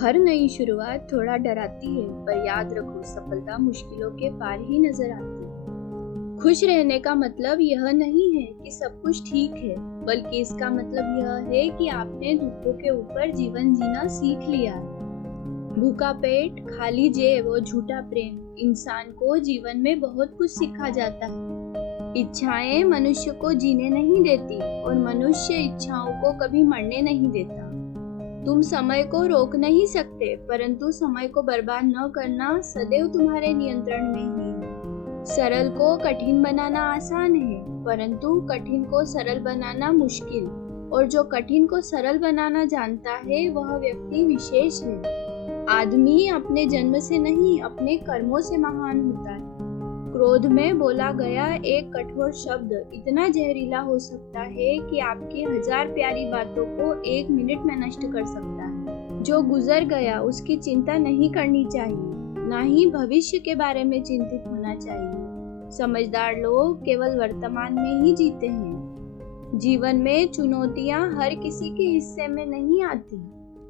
हर नई शुरुआत थोड़ा डराती है, पर याद रखो सफलता मुश्किलों के पार ही नजर आती है। खुश रहने का मतलब यह नहीं है कि सब कुछ ठीक है, बल्कि इसका मतलब यह है कि आपने दुखों के ऊपर जीवन जीना सीख लिया है। भूखा पेट, खाली जेब और झूठा प्रेम इंसान को जीवन में बहुत कुछ सिखा जाता है। इच्छाएं मनुष्य को जीने नहीं देती और मनुष्य इच्छाओं को कभी मरने नहीं देता। तुम समय को रोक नहीं सकते, परंतु समय को बर्बाद न करना सदैव तुम्हारे नियंत्रण में ही है। सरल को कठिन बनाना आसान है, परंतु कठिन को सरल बनाना मुश्किल। और जो कठिन को सरल बनाना जानता है, वह व्यक्ति विशेष है। आदमी अपने जन्म से नहीं, अपने कर्मों से महान होता है। क्रोध में बोला गया एक कठोर शब्द इतना जहरीला हो सकता है कि आपकी 1000 प्यारी बातों को 1 मिनट में नष्ट कर सकता है। जो गुजर गया उसकी चिंता नहीं करनी चाहिए, ना ही भविष्य के बारे में चिंतित होना चाहिए। समझदार लोग केवल वर्तमान में ही जीते हैं। जीवन में चुनौतियां हर किसी के हिस्से में नहीं आती,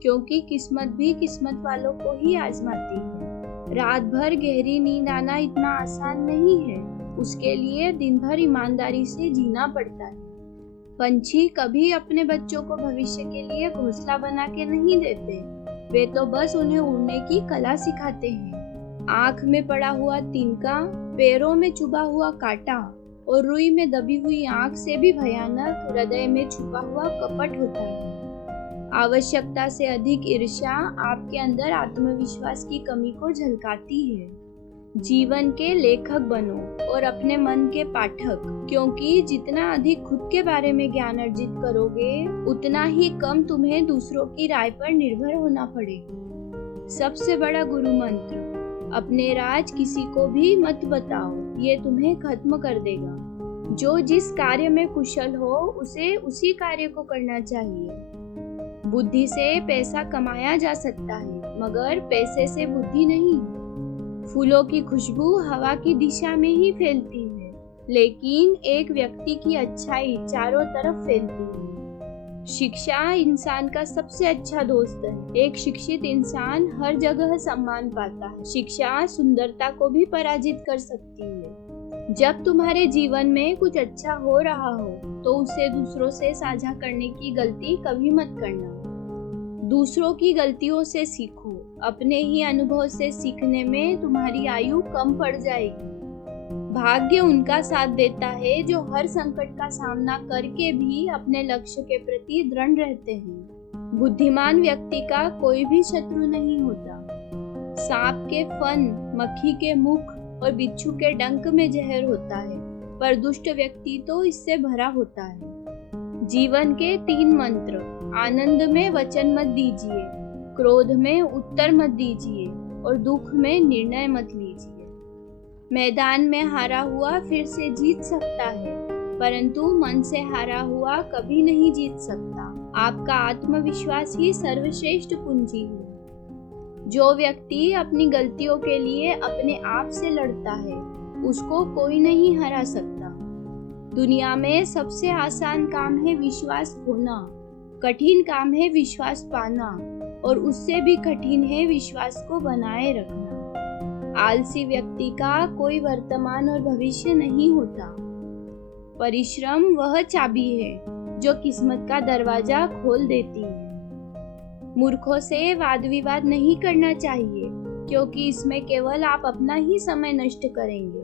क्योंकि किस्मत भी किस्मत वालों को ही आजमाती है। रात भर गहरी नींद आना इतना आसान नहीं है, उसके लिए दिन भर ईमानदारी से जीना पड़ता है। पंछी कभी अपने बच्चों को भविष्य के लिए घोंसला बना के नहीं देते, वे तो बस उन्हें उड़ने की कला सिखाते हैं। आँख में पड़ा हुआ तिनका, पैरों में चुभा हुआ कांटा और रुई में दबी हुई आँख से भी भयानक हृदय में छुपा हुआ कपट होता है। आवश्यकता से अधिक ईर्ष्या आपके अंदर आत्मविश्वास की कमी को झलकाती है। जीवन के लेखक बनो और अपने मन के पाठक, क्योंकि जितना अधिक खुद के बारे में ज्ञान अर्जित करोगे, उतना ही कम तुम्हें दूसरों की राय पर निर्भर होना पड़ेगा। सबसे बड़ा गुरु मंत्र, अपने राज किसी को भी मत बताओ, ये तुम्हें खत्म कर देगा। जो जिस कार्य में कुशल हो, उसे उसी कार्य को करना चाहिए। बुद्धि से पैसा कमाया जा सकता है, मगर पैसे से बुद्धि नहीं। फूलों की खुशबू हवा की दिशा में ही फैलती है, लेकिन एक व्यक्ति की अच्छाई चारों तरफ फैलती है। शिक्षा इंसान का सबसे अच्छा दोस्त है। एक शिक्षित इंसान हर जगह सम्मान पाता है। शिक्षा सुंदरता को भी पराजित कर सकती है। जब तुम्हारे जीवन में कुछ अच्छा हो रहा हो, तो उसे दूसरों से साझा करने की गलती कभी मत करना। दूसरों की गलतियों से सीखो, अपने ही अनुभव से सीखने में तुम्हारी आयु कम पड़ जाएगी। भाग्य उनका साथ देता है जो हर संकट का सामना करके भी अपने लक्ष्य के प्रति दृढ़ रहते हैं। बुद्धिमान व्यक्ति का कोई भी शत्रु नहीं होता। सांप के फन, मक्खी के मुख और बिच्छू के डंक में जहर होता है, पर दुष्ट व्यक्ति तो इससे भरा होता है। जीवन के 3 मंत्र, आनंद में वचन मत दीजिए, क्रोध में उत्तर मत दीजिए और दुख में निर्णय मत लीजिए। मैदान में हारा हुआ फिर से जीत सकता है, परंतु मन से हारा हुआ कभी नहीं जीत सकता। आपका आत्मविश्वास ही सर्वश्रेष्ठ पूंजी है। जो व्यक्ति अपनी गलतियों के लिए अपने आप से लड़ता है, उसको कोई नहीं हरा सकता। दुनिया में सबसे आसान काम है विश्वास खोना, कठिन काम है विश्वास पाना, और उससे भी कठिन है विश्वास को बनाए रखना। आलसी व्यक्ति का कोई वर्तमान और भविष्य नहीं होता। परिश्रम वह चाबी है जो किस्मत का दरवाजा खोल देती है। मूर्खों से वाद विवाद नहीं करना चाहिए, क्योंकि इसमें केवल आप अपना ही समय नष्ट करेंगे।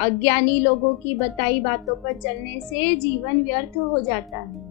अज्ञानी लोगों की बताई बातों पर चलने से जीवन व्यर्थ हो जाता है।